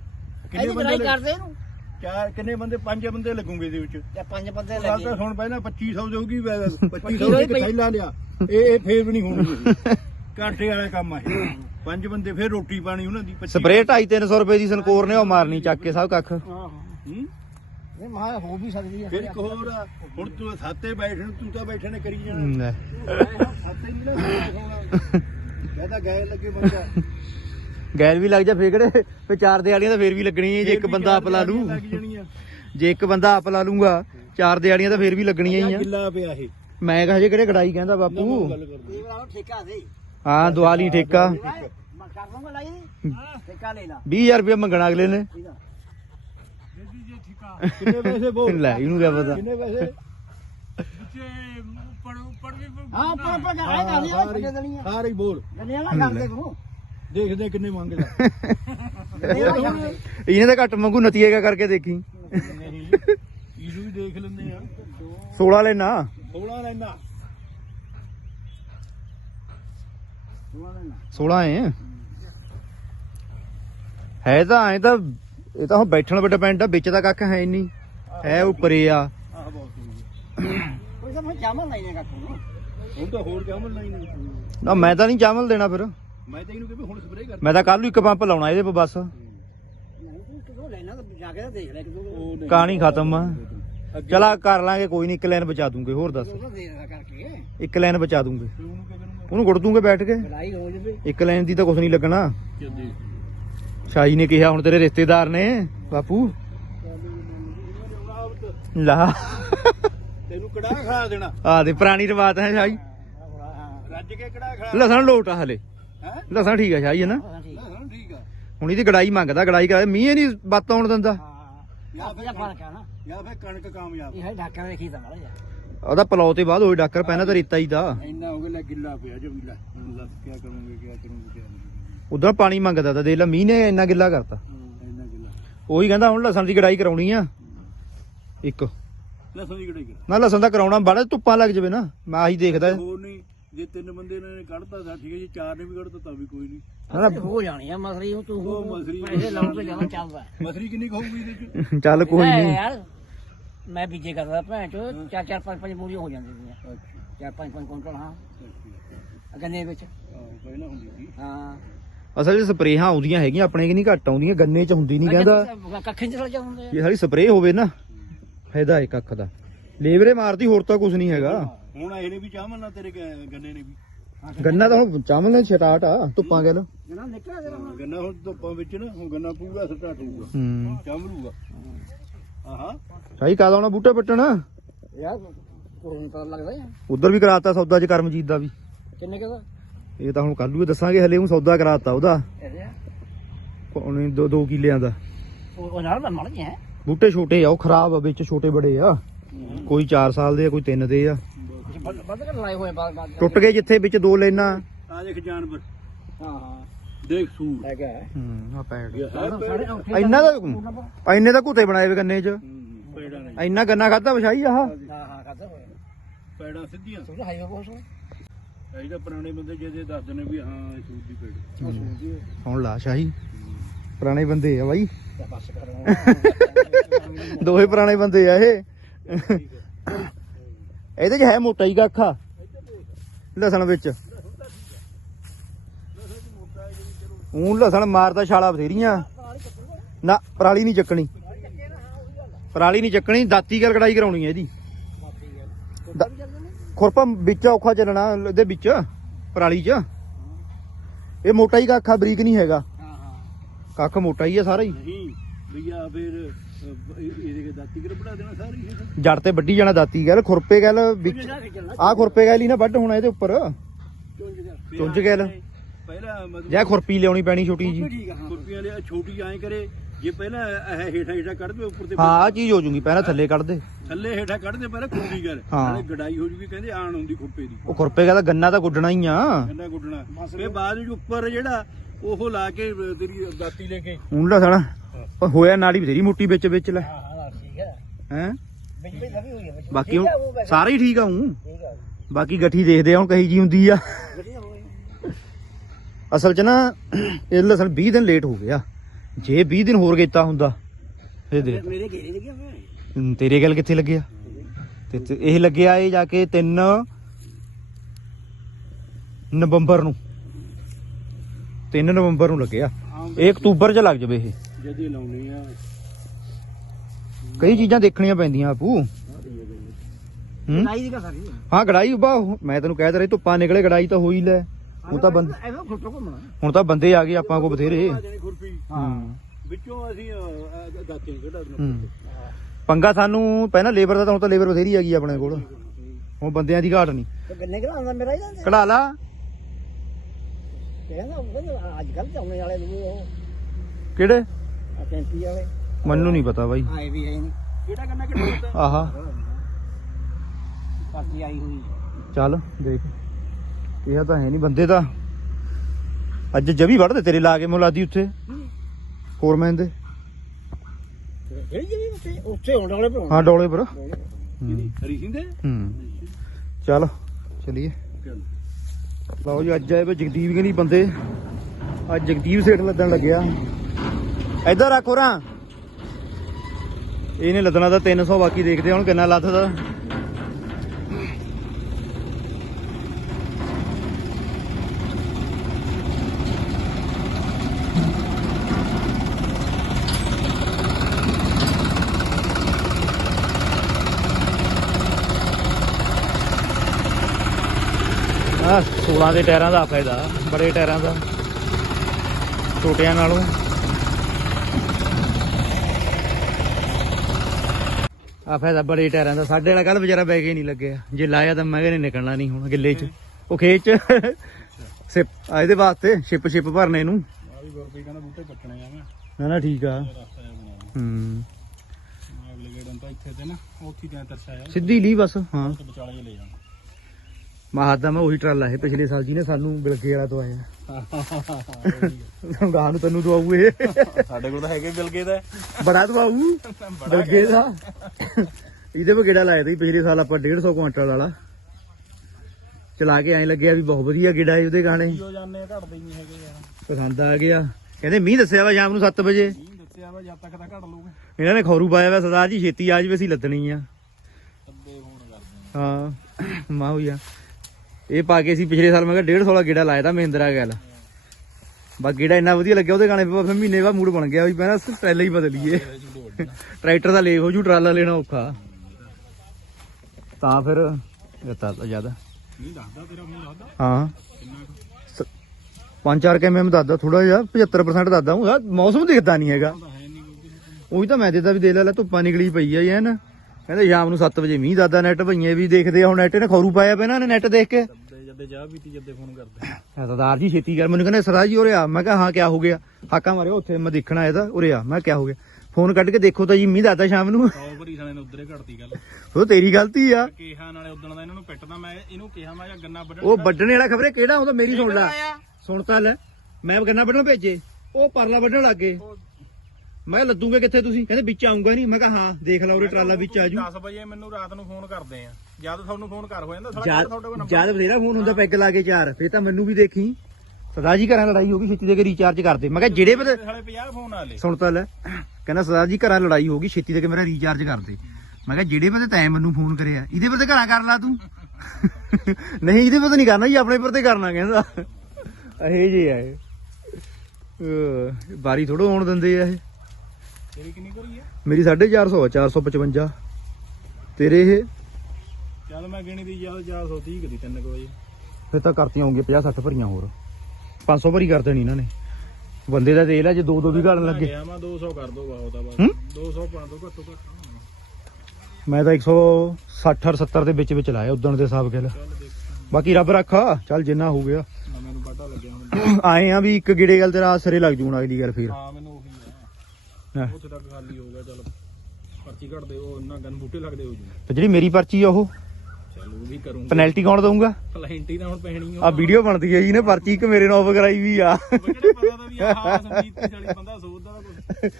ਕਿੰਨੇ ਬੰਦੇ ਕਰਦੇ ਇਹਨੂੰ? ਚਾਰ ਕਿੰਨੇ ਬੰਦੇ ਪੰਜ ਬੰਦੇ ਲੱਗੂਗੇ ਇਹਦੇ ਵਿੱਚ? ਪੰਜ ਬੰਦੇ ਲੱਗੇ ਤਾਂ ਸੁਣ ਪਹਿਲਾਂ 2500 ਦੇਊਗੀ 2500 2500 ਦੀ ਪਈ। ਥੈਲਾ ਲਿਆ। ਇਹ ਇਹ ਫੇਰ ਵੀ ਨਹੀਂ ਹੋਣੀ [LAUGHS] ਘਾਟੇ ਵਾਲਾ ਕੰਮ ਆ ਇਹ। ਪੰਜ ਬੰਦੇ ਫੇਰ ਰੋਟੀ ਪਾਣੀ ਉਹਨਾਂ ਦੀ 25 ਸਪਰੇ 2.5 300 ਰੁਪਏ ਦੀ ਸਨਕੋਰ ਨੇ ਉਹ ਮਾਰਨੀ ਚੱਕ ਕੇ ਸਭ ਕੱਖ। ਹਾਂ? ਹਾਂ ਹੂੰ? ਇਹ ਮਹਾ ਹੋ ਵੀ ਸਕਦੀ ਹੈ ਫਿਰ ਇੱਕ ਹੋਰ ਆ, ਹੁਣ ਤੂੰ ਸਾਤੇ ਬੈਠਣ ਤੂੰ ਤਾਂ ਬੈਠਣੇ ਕਰੀ ਜਾਣਾ। ਲੈ। ਸਾਤੇ ਨਹੀਂ ਨਾ ਸੋਣਾ ਮੈਂ ਤਾਂ ਲੱਗੇ ਬੰਦਾ। ਗੈਰ ਵੀ ਲੱਗ ਜਾ ਫੇਕੜੇ ਫੇ ਚਾਰ ਦਿਹਾੜੀਆਂ ਤਾਂ ਫੇਰ ਵੀ ਲੱਗਣੀਆਂ ਜੇ ਇੱਕ ਬੰਦਾ ਆਪ ਲਾ ਲੂ ਲੱਗ ਜਾਣੀਆਂ। ਜੇ ਇੱਕ ਬੰਦਾ ਆਪ ਲਾ ਲੂਗਾ ਚਾਰ ਦਿਹਾੜੀਆਂ ਤਾਂ ਫੇਰ ਵੀ ਲੱਗਣੀਆਂ ਹੀ ਆ। ਗਿੱਲਾ ਪਿਆ ਇਹ? ਮੈਂ ਕਹਾਂ ਜੇ ਕਿਹੜੇ ਗੜਾਈ ਕਹਿੰਦਾ ਬਾਪੂ? ਗੱਲ ਕਰਦੇ? ਇਹ ਵਾਲਾ ਠੇਕਾ ਦੇ ਹਾਂ ਦਵਾ ਲਈ ਠੇਕਾ। ਮੈਂ ਕਰ ਦੂੰਗਾ ਲਾਈ। ਠੇਕਾ ਲੈ ਲਾ। 20000 ਰੁਪਏ ਮੰਗਣਾ ਅਗਲੇ ਨੇ। ਕਿੰਨੇ ਪੈਸੇ ਬੋਲ? ਲੈ ਇਹਨੂੰ ਕਿਆ ਪਤਾ? ਕਿੰਨੇ ਪੈਸੇ? ਉੱਪਰ ਉੱਪਰ ਵੀ ਹਾਂ ਪਰ ਪਰ ਆਏ ਦਣੀਆਂ? ਸਾਰੇ ਹੀ ਬੋਲ। ਗੰਨੇ ਵਾਲਾ ਕਰਦੇ ਤੂੰ। ਦੇਖਦੇ ਕਿੰਨੇ ਮੰਗਦਾ [LAUGHS] ਇਹਨੇ ਤਾਂ ਘੱਟ ਮੰਗੂ ਨਤੀਏਗਾ ਕਰਕੇ ਦੇਖੀ? ਇਹਨੂੰ ਵੀ ਦੇਖ ਲੈਂਦੇ ਆ 16 ਲੈਣਾ। 16 ਲੈਂਦਾ 16 ਐ। ਹੈ ਤਾਂ ਐ ਤਾਂ ਇਹ ਤਾਂ ਹੁਣ ਬੈਠਣ ਤੇ ਡਿਪੈਂਡ ਆ ਵਿੱਚ ਤਾਂ ਕੱਖ ਹੈ ਨਹੀਂ। ਹੈ ਉੱਪਰੇ ਆ। ਆਹ ਬਹੁਤ ਹੋ ਕੋਈ ਤਾਂ ਮੈਂ ਜਾਮਨ ਲਾਈਨੇ ਕੱਟ ਨੂੰ। ਹੁਣ ਤਾਂ ਹੋਰ ਜਾਮਲ ਨਹੀਂ ਨਹੀਂ ਨਾ। ਮੈਂ ਤਾਂ ਨਹੀਂ ਚਾਵਲ ਦੇਣਾ ਫਿਰ। ਮੈਂ ਤਾਂ ਇਹਨੂੰ ਕਿਹਾ ਹੁਣ ਸਪਰੇਅ ਕਰ। ਮੈਂ ਤਾਂ ਕੱਲ ਨੂੰ ਇੱਕ ਪੰਪ ਲਾਉਣਾ ਇਹਦੇ ਬਸ। ਨਹੀਂ ਕੇ ਨਹੀਂ। ਕਹਾਣੀ ਖਤਮ ਆ। ਚਲਾ ਕਰ ਲਾਂਗੇ ਕੋਈ ਨਹੀਂ ਇੱਕ ਲਾਈਨ ਬਚਾ ਦੂੰਗੇ ਹੋਰ ਦੱਸ। ਇੱਕ ਲਾਈਨ ਬਚਾ ਦੂੰਗੇ। ਉਹਨੂੰ ਕਿਆ ਕਰੂੰਗਾ ਉਹਨੂੰ ਗੁੜ ਦੂੰਗੇ ਬੈਠ ਕੇ। ਇੱਕ ਲਾਈਨ ਦੀ ਤਾਂ ਕੁਝ ਨਹੀਂ ਲੱਗਣਾ। ਸ਼ਾਹੀ ਨੇ ਕਿਹਾ ਹੁਣ ਤੇਰੇ ਰਿਸ਼ਤੇਦਾਰ ਨੇ ਬਾਪੂ। ਲਾ। ਤੈਨੂੰ ਕੜਾ ਖਾ ਦੇਣਾ। ਆ ਦੇ ਪੁਰਾਣੀ ਰਵਾਤ ਹੈ ਸ਼ਾਹੀ। ਰੱਜ ਕੇ ਕੜਾ ਖਾ। ਲਸਣ ਲੋਟ ਆ ਹਲੇ। ਹੈ? ਲਸਣ ਠੀਕ ਆ ਸ਼ਾਹੀ ਹੈ ਨਾ? ਠੀਕ ਹਾਂ ਠੀਕ ਆ। ਹੁਣ ਇਹਦੀ ਗੜਾਈ ਮੰਗਦਾ ਗੜਾਈ ਕਰਾ ਮੀਂਹ ਨਹੀਂ ਬੱਤ ਆਉਣ ਦਿੰਦਾ। ਹਾਂ ਆਪਣਾ ਫ਼ਰਕ ਆ ਨਾ। ਜਾਂ ਫਿਰ ਕਣਕ ਕਾਮਯਾਬ। ਇਹ ਢਾਕਾ ਦੇਖੀ ਤਾਂ ਮਾੜਾ ਉਹਦਾ ਪਲਾਉ ਤੇ ਬਾਅਦ ਹੋਈ ਡਾਕਰ ਪੈਣਾ ਤਾਂ ਰੇਤਾ ਹੀ ਦਾ। ਇੰਨਾ ਹੋ ਗਿਆ ਲੈ ਗਿੱਲਾ ਪਿਆ ਜਮੀਲਾ। ਹੁਣ ਦੱਸ ਕੀ ਕਰੂੰਗੇ ਕੀ ਕਰੂੰਗੇ ਨਹੀਂ। ਉਧਰ ਪਾਣੀ ਮੰਗਦਾ ਤਾਂ ਦੇਖ ਲੈ ਮੀਂਹ ਨੇ ਇੰਨਾ ਗਿੱਲਾ ਕਰਤਾ। ਇੰਨਾ ਗਿੱਲਾ ਉਹੀ ਕਹਿੰਦਾ ਹੁਣ ਲਸਣ ਦੀ ਗੜਾਈ ਕਰਾਉਣੀ ਆ। ਇੱਕ। ਲਸਣ ਦੀ ਕੜਾਈ ਕਰ। ਨਾ ਲਸਣ ਦਾ ਕਰਾਉਣਾ ਬੜਾ ਧੁੱਪਾਂ ਲੱਗ ਜਵੇ ਨਾ ਮੈਂ ਆਹੀ ਦੇਖਦਾ। ਹੋਰ ਨਹੀਂ ਜੇ ਤਿੰਨ ਬੰਦੇ ਨੇ ਕੱਢਤਾ ਤਾਂ ਠੀਕ ਹੈ ਜੇ ਚਾਰ ਨੇ ਵੀ ਕੱਢਤਾ ਤਾਂ ਵੀ ਕੋਈ ਨਹੀਂ। ਹੋ। ਜਾਣੀ ਆ ਮਸਰੀ ਉਹ ਤੂੰ ਉਹ ਮਸਰੀ- ਪੈਸੇ ਲਾਉਣ ਤੇ ਜਾਣਾ ਚੱਲਦਾ। ਮਸਰੀ ਕਿੰਨੀ ਖਾਊਗੀ ਇਹਦੇ ਚ? ਚੱਲ ਕੋਈ ਨਹੀਂ। ਯਾਰ ਮੈਂ ਬੀਜੇ ਕਰਦਾ ਭੈਣ ਚੋ ਚਾਰ ਚਾਰ ਪੰਜ ਪੰਜ ਮੂਲੀਆਂ ਹੋ ਜਾਂਦੀਆਂ ਅੱਛਾ। ਚਾਰ ਪੰਜ ਪੰਜ ਕੁਇੰਟਲ ਹਾਂ। ਗੰਨੇ ਵਿੱਚ। ਪਹਿਲਾਂ ਹੁੰਦੀ ਸੀ। ਹਾਂ। ਅਸਲ 'ਚ ਸਪਰੇਹਾਂ ਆਉਂਦੀਆਂ ਹੈਗੀਆਂ ਆਪਣੇ ਕਿ ਨਹੀਂ ਘੱਟ ਆਉਂਦੀਆਂ ਗੰਨੇ 'ਚ ਹੁੰਦੀ ਨਹੀਂ ਕਹਿੰਦਾ। ਕੱਖੇ ਚ ਚਲ ਹੁੰਦੇ ਇਹ ਸਾਰੀ ਸਪਰੇਅ ਹੋਵੇ ਨਾ ਫਾਇਦਾ ਹੈ ਕੱਖ ਦਾ। ਲੇਬਰੇ ਮਾਰਦੀ ਹੋਰ ਤਾਂ ਕੁਝ ਨਹੀਂ ਹੈਗਾ। ਹੁਣ ਇਹਨੇ ਵੀ ਚਾਹ ਮੰਨਾ ਤੇਰੇ ਗ- ਗੰਨੇ ਨੇ ਵੀ। ਗੰਨਾ ਤਾਂ ਹੁਣ ਚਾਵਲ ਨੇ ਛਟਾਟ ਆ ਧੁੱਪਾਂ ਗੱਲ ਜਨਾ ਨਿਕਲਿਆ ਜਰਾ ਹਾਂ, ਗੰਨਾ ਹੁਣ ਧੁੱਪਾਂ ਵਿੱਚ ਨਾ ਹੁਣ ਗੰਨਾ ਪੂਰਾ ਸਟਾਰਟ ਹੋਊਗਾ ਹੂੰ। ਚਮਰੂਗਾ ਆਹਾ। ਚਾਹੀ ਕਾਦਾ ਹੋਣਾ ਬੂਟਾ ਪੱਟਣ? ਯਾਰ ਕੋਈ ਨਹੀਂ ਪਤਾ ਲੱਗਦਾ ਯਾਰ। ਉਧਰ ਵੀ ਕਰਾਤਾ ਸੌਦਾ ਚ ਕਰਮਜੀਤ ਦਾ ਵੀ। ਕਿੰਨੇ ਕਦਾ ਇਹ ਤਾਂ ਹੁਣ ਕੱਲ ਨੂੰ ਹੀ ਦੱਸਾਂਗੇ ਹਲੇ ਉਹ ਸੌਦਾ ਕਰਾਤਾ ਉਹਦਾ। ਉਹਨੇ ਦੋ ਦੋ ਕਿੱਲਿਆਂ ਦਾ। ਉਹ ਉਹ ਨਾਲ ਮੜ ਗਿਆ ਹੈ। ਬੂਟੇ ਛੋਟੇ ਆ ਉਹ ਖਰਾਬ ਆ ਵਿੱਚ ਛੋਟੇ ਬੜੇ ਆ। ਕੋਈ 4 ਸਾਲ ਦੇ ਆ ਕੋਈ 3 ਦੇ ਆ। ਕਰ ਲਾਏ ਹੋਏ ਟੁੱਟ ਗਏ ਜਿੱਥੇ ਵਿੱਚ ਦੋ ਲੈਣਾ ਆ ਦੇਖ ਜਾਨਵਰ। ਹਾਂ ਹਾਂ। ਦੇਖ ਸੂਰ। ਹੈਗਾ ਹੂੰ। ਆ ਪੈੜ। ਇਹ ਹੈ ਸਾਡੇ ਪੈੜਾ। ਔਖੇ ਇੰਨਾ ਦਾ ਇੰਨੇ ਦਾ ਘੁੱਤੇ ਬਣਾਏ ਵੇ ਗੰਨੇ ਚ। ਇੰਨਾ ਗੰਨਾ ਖਾਦਾ ਵਿਛਾਈ ਆਹ। ਹਾਂ ਹਾਂ ਕਰਦਾ ਹੋਇਆ। ਪੈੜਾ ਸਿੱਧੀਆਂ। ਹਾਈਵੇ ਕੋਸ ਇਹ ਤਾਂ ਪੁਰਾਣੇ ਬੰਦੇ ਜਿਹਦੇ ਦੱਸਦੇ ਨੇ ਵੀ ਹਾਂ ਇਹ ਸੂਰ ਦੀ ਪੈੜ ਹੁਣ ਲਾ ਸ਼ਾਹੀ। ਪੁਰਾਣੇ ਬੰਦੇ ਆ ਬਾਈ। ਜਾਂ ਬਸ ਕਰ ਦੋਹੇ ਪੁਰਾਣੇ ਬੰਦੇ ਆ ਇਹ। ਇਹਦੇ 'ਚ ਹੈ ਮੋਟਾ ਹੀ ਕੱਖਾ ਲਸਣ ਵਿੱਚ। ਉਹ ਲਸਣ ਮਾਰਦਾ ਛਾਲਾ ਬਥੇਰੀਆਂ। ਨਾ ਪਰਾਲੀ ਨਹੀਂ ਚੱਕਣੀ। ਪਰਾਲੀ ਨਹੀਂ ਚੱਕਣੀ ਦਾਤੀ ਗੱਲ ਕਢਾਈ ਕਰਾਉਣੀ ਹੈ ਇਹਦੀ। ਦਾ- ਖੁਰਪਾ ਵਿੱਚ ਔਖਾ ਚੱਲਣਾ ਇਹਦੇ ਵਿੱਚ ਪਰਾਲੀ 'ਚ। ਇਹ ਮੋਟਾ ਹੀ ਕੱਖਾ ਬਰੀਕ ਨਹੀਂ ਹੈਗਾ। ਹਾਂ ਹਾਂ ਕੱਖ ਮੋਟਾ ਹੀ ਆ ਸਾਰਾ ਹੀ। ਨਹੀਂ ਭਈਆ ਫਿਰ ਅਹ, ਇਹ- ਇਹਦੇ ਕੇ ਦਾਤੀ ਕਰ ਬਣਾ ਦੇਣਾ ਸਾਰੀ ਇਹ ਜੜ ਤੇ ਵੱਢੀ ਜਾਣਾ ਦਾਤੀ ਗੱਲ ਖੁਰਪੇ ਗੱਲ ਵਿੱਚ। ਜਾ ਕੇ ਚੱਲਣਾ। ਆਹ ਖੁਰਪੇ ਗੱਲ ਹੀ ਨਾ ਵੱਢ ਹੋਣਾ ਇਹਦੇ ਉੱਪਰ। ਚੁੰਝ ਜਾ ਚੁੰਝ ਗੱਲ ਪਹਿਲਾਂ ਮਤਲਬ ਜਾਂ ਖੁਰਪੀ ਲਿਆਉਣੀ ਪੈਣੀ ਛੋਟੀ ਜੀ ਠੀਕ ਆ ਹਾਂ ਕੁਰਪੀਆਂ ਵਾਲੀ ਛੋਟੀ ਐਂ ਕਰੇ ਜੇ ਪਹਿਲਾਂ ਇਹ ਹੇਠਾਂ ਹੇਠਾਂ ਕੱਢ ਦੇ ਉੱਪਰ ਤੇ ਹਾਂ ਆ ਚੀਜ਼ ਹੋ ਜੂਗੀ ਪਹਿਲਾਂ ਥੱਲੇ ਕੱਢ ਦੇ। ਥੱਲੇ ਹੇਠਾਂ ਕੱਢ ਦੇ ਪਹਿਲਾਂ ਕੁੰਡੀ ਕਰ। ਹਾਂ। ਨਾਲੇ ਗੜਾਈ ਹੋ ਜੂਗੀ ਕਹਿੰਦੇ ਆਣ ਹੁੰਦੀ ਖੁੱਪੇ ਦੀ। ਉਹ ਖੁਰਪੇ ਦਾ ਗੰਨਾ ਤਾਂ ਗੁੱਡਣਾ ਹੀ ਆ। ਗੰਨਾ ਗੁੱਡਣਾ। ਇਹ ਬਾਅਦ ਵਿੱਚ ਉੱਪਰ ਜਿਹੜਾ ਉਹ ਲਾ ਕੇ ਤੇਰੀ ਦਾਤੀ ਲੈ ਕੇ। ਹੁਣ ਲਸਣ ਪਰ ਹੋਇਆ ਨਾੜੀ ਬਥੇਰੀ ਮੋਟੀ ਵਿੱਚ ਵਿੱਚ ਲੈ। ਹਾਂ ਹਾਂ ਠੀਕ ਹੈ। ਹੈ? ਵਿੱਚ ਵਿੱਚ ਲੱਗੀ ਹੋਈ ਹੈ ਵਿੱਚ ਬਾਕੀ ਹੁਣ ਸਾਰੇ ਹੀ ਠੀਕ ਆ ਹੂੰ ਠੀਕ ਹੈ ਬਾਕੀ ਗੱਠੀ ਦੇਖਦੇ ਆ ਹੁਣ ਕਹੀ ਜੀ ਹੁੰਦੀ ਆ। ਅਸਲ 'ਚ ਨਾ ਇਹ ਲਸਣ 20 ਦਿਨ ਲੇਟ ਹੋ ਗਿਆ ਜੇ 20 ਦਿਨ ਹੋਰ ਕੀਤਾ ਹੁੰਦਾ ਇਹ ਦੇ ਮੇਰੇ ਘੇਰੇ ਲੱਗਿਆ ਹੋਇਆ ਹੈ ਹਮ, ਤੇਰੇ ਗੱਲ ਕਿੱਥੇ ਲੱਗਿਆ? ਤੇ ਇਹ ਲੱਗਿਆ ਇਹ ਜਾ ਕੇ 3 ਨਵੰਬਰ ਨੂੰ। 3 ਨਵੰਬਰ ਨੂੰ ਲੱਗਿਆ। ਇਹ ਅਕਤੂਬਰ 'ਚ ਲੱਗ ਜਵੇ ਇਹ। ਜਦੇ ਲਾਉਣੇ ਆ। ਕਈ ਚੀਜ਼ਾਂ ਦੇਖਣੀਆਂ ਪੈਂਦੀਆਂ ਆਪੂ। ਹੂੰ ਲੜਾਈ ਦੀ ਕਸਰ ਹਾਂ ਗੜਾਈ ਬਾ ਮੈਂ ਤੈਨੂੰ ਕਹਿ ਤਾ ਰਹੀ ਧੁੱਪਾਂ ਨਿਕਲੇ ਗੜਾਈ ਤਾਂ ਹੋ ਹੀ ਲੈ। ਹੁਣ ਤਾਂ ਬੰਦ ਐਵੇਂ ਖੁੱਟੋ ਘੁੰਮਣਾ। ਹੁਣ ਤਾਂ ਬੰਦੇ ਆ ਗਏ ਆਪਾਂ ਕੋ ਬਥੇਰੇ। ਆ ਜਾਣੀ ਖੁਰਪੀ। ਹੂੰ ਵਿੱਚੋਂ ਅਸੀਂ ਅਹ, ਅਹ, ਹੂੰ। ਪੰਗਾ ਸਾਨੂੰ ਪਹਿਲਾਂ ਲੇਬਰ ਦਾ ਤਾਂ ਹੁਣ ਤਾਂ ਲੇਬਰ ਬਥੇਰੀ ਆ ਗਈ ਆਪਣੇ ਕੋਲ। ਹੁਣ ਬੰਦਿਆਂ ਦੀ ਘਾਟ ਨਹੀਂ। ਤੇ ਗੰਨੇ ਆਉਂਦਾ ਮੇਰਾ ਹੀ ਕਢਾ ਲਾ। ਕਹਿੰਦਾ ਉਹ ਕਹਿੰਦਾ ਅੱਜ ਕੱਲ ਚਾਉਣੇ ਵਾਲੇ ਨੂੰ ਉਹ। ਕਿਹੜੇ? ਆ ਵਾਲੇ। ਮੈਨੂੰ ਨਹੀਂ ਪਤਾ ਬਾਈ। ਆਏ ਵੀ ਹੈ ਨਹੀਂ। ਕਿਹੜਾ ਕਰਨਾ ਕਿਹੜਾ ਆਹਾ। ਪਾਰਟੀ ਆਈ ਹੋਈ। ਚੱਲ ਦੇਖ। ਇਹ ਤਾਂ ਹੈ ਨਹੀਂ ਬੰਦੇ ਤਾਂ ਅੱਜ ਜਵੀ ਵੜਦੇ ਤੇਰੇ ਲਾ ਕੇ ਮੁਲਾਦੀ ਉੱਥੇ। ਫੋਰਮੈਨ ਦੇ ਜਿਹੜੀ ਜਿਹੜੀ ਉੱਥੇ ਉੱਥੇ ਹੋਣ ਵਾਲੇ ਪਰ ਹਾਂ ਡੋਲੇ ਪਰ। ਦੇ? ਹੂੰ। ਚੱਲ ਚਲੀਏ। ਚੱਲ। ਲਓ ਜੀ ਅੱਜ ਆਏ ਵੇ ਜਗਦੀਪ ਕੇ ਨਹੀਂ ਬੰਦੇ। ਅੱਜ ਜਗਦੀਪ ਸੇਠ ਲੱਦਣ ਲੱਗਿਆ। ਇੱਧਰ ਰੱਖ ਹੋਰਾਂ ਇਹਨੇ ਲੱਦਣਾ ਤਾਂ 300 ਬਾਕੀ ਦੇਖਦੇ ਹੁਣ ਕਿੰਨਾ ਲੱਥਦਾ। 16 ਦੇ ਟਾਇਰਾਂ ਦਾ ਫਾਇਦਾ ਬੜੇ ਟਾਇਰਾਂ ਦਾ ਛੋਟਿਆਂ ਨਾਲੋਂ। ਆ ਫਾਇਦਾ ਬੜੇ ਟਾਇਰਾਂ ਦਾ ਸਾਡੇ ਵਾਲਾ ਕੱਲ ਵਿਚਾਰਾ ਬੈਗ ਹੀ ਨਹੀਂ ਲੱਗਿਆ। ਜੇ ਲਾਇਆ ਤਾਂ ਮੈਂ ਕਹਿੰਦੇ ਨਿਕਲਣਾ ਨਹੀਂ ਹੁਣ ਗਿੱਲੇ 'ਚ। ਉਹ ਖੇਤ 'ਚ। ਸਿਪ ਆ ਇਹਦੇ ਵਾਸਤੇ ਛਿਪ ਛਿਪ ਭਰਨੇ ਨੂੰ ਆ ਵੀ ਗੁਰਪੀ ਕਹਿੰਦਾ ਬੂਟੇ ਪੱਟਣੇ ਆ ਮੈਂ ਨਾ ਨਾ ਠੀਕ ਆ। ਹੂੰ। ਮੈਂ ਅਗਲੇ ਗੇੜਨ ਤਾਂ ਇੱਥੇ ਤੇ ਨਾ ਉੱਥੇ ਜਾਂ ਤਰਸਾਇਆ। ਸਿੱਧੀ ਲਈ ਬਸ ਹਾਂ। ਤੇ ਵਿਚਾਲੇ ਹੀ ਲੈ ਜਾਣਾ। ਮਾਹਦਾ ਮੈਂ ਉਹੀ ਟਰਾਲਾ ਹੈ ਪਿਛਲੇ ਸਾਲ ਜੀ ਨੇ ਸਾਨੂੰ ਬਿਲਗੇ ਵਾਲਾ ਤੋਂ ਆਇਆ ਗਾਹ ਨੂੰ ਤੈਨੂੰ ਦਵਾਊ ਇਹ। ਸਾਡੇ ਕੋਲ ਤਾਂ ਹੈਗੇ ਬਿਲਗੇ ਦਾ ਬੜਾ ਦਵਾਊ। ਬਿਲਗੇ ਦਾ। ਇਹਦੇ ਪਰ ਗੇੜਾ ਲਾਇਆ ਤੀ ਪਿਛਲੇ ਸਾਲ ਆਪਾਂ 150 ਕੁਇੰਟਲ ਵਾਲਾ। ਚਲਾ ਕੇ ਐਂ ਲੱਗਿਆ ਵੀ ਬਹੁਤ ਵਧੀਆ ਗਿੜਾ ਉਹਦੇ ਗਾਣੇ। ਜੋ ਜਾਣੇ ਘਟਦੇ ਹੀ ਨਹੀਂ ਹੈਗੇ ਯਾਰ। ਪਸੰਦ ਆ ਗਿਆ। ਕਹਿੰਦੇ ਮੀਂਹ ਦੱਸਿਆ ਵਾ ਸ਼ਾਮ ਨੂੰ 7 ਵਜੇ। ਨਹੀਂ ਦੱਸਿਆ ਵਾ ਜਦ ਤੱਕ ਤਾਂ ਘਟ ਲੂਗੇ ਇਹਨਾਂ ਨੇ ਖੌਰੂ ਪਾਇਆ ਵਾ ਸਰਦਾਰ ਜੀ ਛੇਤੀ ਆ ਜਵੇ ਅਸੀਂ ਲੱਦਣੀ ਆ। ਹਾਂ ਮਾਂ ਹੋਈਆ ਇਹ ਪਾ ਕੇ ਅਸੀਂ ਪਿਛਲੇ ਸਾਲ ਮੈਂ ਕਿਹਾ 150 ਵਾਲਾ ਗੇੜਾ ਲਾਇਆ ਤਾਂ ਮਹਿੰਦਰਾ ਗੱਲ। ਬਸ ਗੇੜਾ ਇੰਨਾ ਵਧੀਆ ਲੱਗਿਆ ਉਹਦੇ ਗਾਣੇ ਪਾ ਫਿਰ ਮਹੀਨੇ ਬਾਅਦ ਮੂਡ ਬਣ ਗਿਆ ਵੀ ਪਹਿਲਾਂ ਟਰੈਲਾ ਹੀ ਬਦਲੀਏ ਟਰੈਕਟਰ ਦਾ ਲੇਖ ਹੋ ਜੂ ਟਰਾਲਾ ਲੈਣਾ ਔਖਾ। ਤਾਂ ਫਿਰ ਤਾਂ ਜ਼ਿਆਦਾ। ਨਹੀਂ ਦੱਸਦਾ ਤੇਰਾ ਫੋਨ ਦੱਸਦਾ। ਹਾਂ। ਕਿੰਨਾ ਕੁ? 5-4 ਕੈਮਰੇ ਮੈਂ ਦੱਸਦਾ ਥੋੜਾ ਜਿਹਾ 75% ਦੱਸਦਾ ਹੂੰ ਮੌਸਮ ਦਿਖਦਾ ਨਹੀਂ ਹੈਗਾ। ਹੈ ਉਹੀ ਤਾਂ ਮੈਂ ਦੇਦਾ ਵੀ ਦੇ ਲੈ ਲੈ ਧੁੱਪਾਂ ਨਿਕਲੀ ਪਈ ਆ ਯਾਰ। ਕਹਿੰਦੇ ਸ਼ਾਮ ਨੂੰ 7 ਵਜੇ ਮੀਂਹ ਦਾਦਾ ਨੈਟ ਭਈਏ ਵੀ ਦੇਖਦੇ ਆ ਹੁਣ ਨੈਟ ਨੇ ਖੌਰੂ ਪਾਇਆ ਇਹਨਾਂ ਨੇ ਨੈਟ ਦੇਖ ਕੇ। ਜਦੇ ਜਦੇ ਚਾਹ ਪੀਤੀ ਜਦੇ ਫੋਨ ਕਰਦੇ। ਸਰਦਾਰ ਜੀ ਛੇਤੀ ਕਰ ਮੈਨੂੰ ਕਹਿੰਦੇ ਸਰਦਾਰ ਜੀ ਉਰੇ ਆ। ਮੈਂ ਕਿਹਾ ਹਾਂ ਕਿਆ ਹੋ ਗਿਆ? ਹਾਕਾ ਮਾਰਿਓ ਉੱਥੇ ਮੈਂ ਦੇਖਣਾ ਇਹਦਾ ਉਰੇ ਆ। ਮੈਂ ਕਿਹਾ ਕਿਆ ਹੋ ਗਿਆ? ਫੋਨ ਕੱਢ ਕੇ ਦੇਖੋ ਤਾਂ ਜੀ ਮੀਂਹ ਦਾਦਾ ਸ਼ਾਮ ਨੂੰ। ਸੌ ਭਰੀ ਸਾਲੇ ਨੇ ਉਧਰੇ ਘਟਤੀ ਗੱਲ। ਉਹ ਤੇਰੀ ਗਲਤੀ ਆ। ਕਿਹਾ ਨਾਲੇ ਉਦਣ ਦਾ ਇਹਨਾਂ ਨੂੰ ਪਿੱਟਦਾ ਮੈਂ ਇਹਨੂੰ ਕਿਹਾ ਮੈਂ ਕਿਹਾ ਗੰਨਾ ਵੱਢਣ ਉਹ ਵੱਢਣੇ ਵਾਲਾ ਖਬਰੇ ਕਿਹੜਾ? ਉਹਦਾ ਮੇਰੀ ਸੁਣ ਲੈ। ਸੁਣ ਤਾਂ ਲੈ। ਮੈਂ ਗੰਨਾ ਵੱਢਣ ਭੇਜੇ। ਉਹ ਪਰਲਾ ਵੱਢਣ ਲੱਗੇ ਮੈਂ ਲੱਦੂਗੇ ਕਿੱਥੇ ਤੁਸੀਂ? ਕਹਿੰਦੇ ਵਿੱਚ ਆਉਂਗਾ ਨਹੀਂ। ਮੈਂ ਕਿਹਾ ਹਾਂ ਦੇਖ ਲਾ ਉਰੇ ਟਰਾਲਾ ਵਿੱਚ ਆ ਜੂ 10 ਵਜੇ ਮੈਨੂੰ ਰਾਤ ਨੂੰ ਫੋਨ ਕਰਦੇ ਆ। ਜਦ ਤੁਹਾਨੂੰ ਫੋਨ ਕਰ ਹੋ ਜਾਂਦਾ ਜਦ ਤੁਹਾਡੇ ਕੋਲ ਜਦ ਬਥੇਰਾ ਫੋਨ ਹੁੰਦਾ ਪੈਗ ਲਾ ਕੇ ਚਾਰ। ਫੇਰ ਤਾਂ ਮੈਨੂੰ ਵੀ ਦੇਖੀ। ਸਰਦਾਰ ਜੀ ਘਰਾਂ ਲੜਾਈ ਹੋ ਗਈ ਛੇਤੀ ਦੇ ਕੇ ਰੀਚਾਰਜ ਕਰਦੇ। ਮੈਂ ਕਿਹਾ ਜਿਹੜੇ ਬੰਦੇ ਸਾਲੇ 50 ਫੋਨ ਆਲੇ ਸੁਣ ਤਾਂ ਲੈ। ਕਹਿੰਦਾ ਸਰਦਾਰ ਜੀ ਘਰਾਂ ਲੜਾਈ ਹੋ ਗਈ ਛੇਤੀ ਦੇ ਕੇ ਮੇਰਾ ਰੀਚਾਰਜ ਕਰਦੇ। ਮੈਂ ਕਿਹਾ ਜਿਹੜੇ ਬੰਦੇ ਤੈਂ ਮੈਨੂੰ ਫੋਨ ਕਰਿਆ ਇਹਦੇ ਪਰ ਤੇ ਘਰਾਂ ਕਰ ਲਾ ਤੂੰ? ਨਹੀਂ ਇਹਦੇ ਪਰ ਤੇ ਨਹੀਂ ਕਰਨਾ ਜੀ ਆਪਣੇ ਪਰ ਤੇ ਕਰਨਾ ਕਹਿੰਦਾ। ਇਹ ਜੇ ਆ ਇਹ। ਬਾਰੀ ਥੋੜੋ ਆਉਣ ਦਿੰਦੇ ਆ ਇਹ। ਤੇਰੀ ਕਿੰਨੀ ਕਰੀ ਆ? ਮੇਰੀ 450 ਆ 455 ਤੇਰੇ ਇਹ? ਜਦ ਮੈਂ ਗਿਣੀ ਦੀ ਜਦ 430 ਕਦੀ 3 ਵਜੇ ਫਿਰ ਤਾਂ ਕਰਤੀਆਂ ਹੋਣਗੀਆਂ 50 60 ਭਰੀਆਂ ਹੋਰ। 500 ਭਰੀ ਕਰ ਦੇਣੀ ਇਹਨਾਂ ਨੇ। ਬੰਦੇ ਦਾ ਤੇਲ ਆ ਜੇ ਦੋ ਦੋ ਵੀ ਘੜਨ ਲੱਗੇ। ਗਿਆ ਮੈਂ 200 ਕਰ ਦੋ ਬਹੁਤ ਆ ਹੂੰ? ਬਸ 200 ਪਾ ਦੋ ਘੱਟੋ ਘੱਟ ਮੈਂ ਤਾਂ 160 ਔਰ 70 ਦੇ ਵਿੱਚ ਵਿੱਚ ਲਾਇਆ ਉਦਣ ਦੇ ਹਿਸਾਬ ਕੇ ਚੱਲ ਦੇਖ। ਬਾਕੀ ਰੱਬ ਰੱਖਾ ਚੱਲ ਜਿੰਨਾ ਹੋ ਗਿਆ। ਮੈਨੂੰ ਪਤਾ ਲੱਗਿਆ ਹੁਣ। ਆਏ ਆ ਵੀ ਇੱਕ ਗਿੜੇ ਗੱਲ ਤੇਰਾ ਸਿਰੇ ਲੱਗ ਜੂਣਾ ਅਗਲੀ ਗੱਲ ਫਿਰ। ਹਾਂ ਹਾਂ। ਉੱਥੇ ਤੱਕ ਖਾਲੀ ਹੋ ਗਿਆ ਚੱਲ ਪਰਚੀ ਘਟਦੇ ਉਹ ਨਾ ਗਨ ਬੂਟੇ ਲੱਗਦੇ ਹੋ ਜੂ। ਤੇ ਜਿਹੜੀ ਮੇਰੀ ਪਰਚੀ ਆ ਉਹ? ਚੱਲ ਉਹ ਵੀ ਕਰੂੰਗਾ। ਪੈਨਲਟੀ ਕੌਣ ਦਊਗਾ? ਪਲੈਂਟੀ ਤਾਂ ਹੁਣ ਪੈਣੀ ਆ। ਵੀਡੀਓ ਬਣਦੀ ਹੈ ਜਿਹਨੇ ਪਰਚੀ ਇੱਕ ਮੇਰੇ ਨਾਲ ਕਰਾਈ ਵੀ ਆ। ਕਿਹੜੇ ਪਤਾ ਤਾਂ ਵੀ ਆਹ ਸੰਗੀਤ ਦੀ ਸਾਲੀ ਬੰਦਾ ਸੋਚਦਾ ਵਾ ਕੁਝ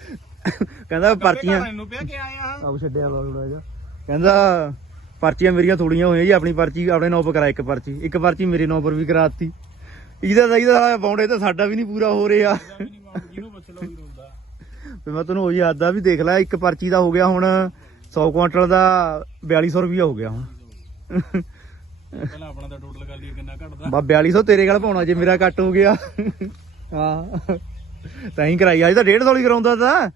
ਕਹਿੰਦਾ ਪਰਚੀਆਂ ਨੂੰ ਪਿਆ ਕਿ ਆਇਆ ਆਪ ਛੱਡਿਆ ਲੋੜਾ ਜਾ ਕਹਿੰਦਾ ਪਰਚੀਆਂ ਮੇਰੀਆਂ ਥੋੜੀਆਂ ਹੋਈਆਂ ਜੀ ਆਪਣੀ ਪਰਚੀ ਆਪਣੇ ਨਾਂ ਪਰ ਕਰਾ ਇੱਕ ਪਰਚੀ। ਇੱਕ ਪਰਚੀ ਮੇਰੇ ਨਾਂ ਪਰ ਵੀ ਕਰਾਤੀ। ਇਹਦਾ ਤਾਂ ਇਹਦਾ ਬੌਂਡੇ ਤਾਂ ਸਾਡਾ ਵੀ ਨਹੀਂ ਪੂਰਾ ਹੋ ਰਿਹਾ। ਜਿਹਨੂੰ ਪੁੱਛ ਲਓ ਤੇ ਮੈਂ ਤੈਨੂੰ ਉਹੀ ਆਦਾ ਵੀ ਦੇਖ ਲੈ ਇੱਕ ਪਰਚੀ ਦਾ ਹੋ ਗਿਆ ਹੁਣ 100 ਕੁਇੰਟਲ ਦਾ 4200 ਰੁਪਇਆ ਹੋ ਗਿਆ ਹੁਣ। ਪਹਿਲਾਂ ਆਪਣਾ ਤਾਂ ਟੋਟਲ ਕਰ ਲਈਏ ਕਿੰਨਾ ਘਟਦਾ? ਬਾ 4200 ਤੇਰੇ ਕੋਲ ਪਾਉਣਾ ਜੇ ਮੇਰਾ ਕੱਟ ਹੋ ਗਿਆ। ਹਾਂ। ਤਾਂ ਹੀ ਕਰਾਈ ਅੱਜ ਤਾਂ 150 ਵਾਲੀ ਕਰਾਉਂਦਾ ਤਾਂ।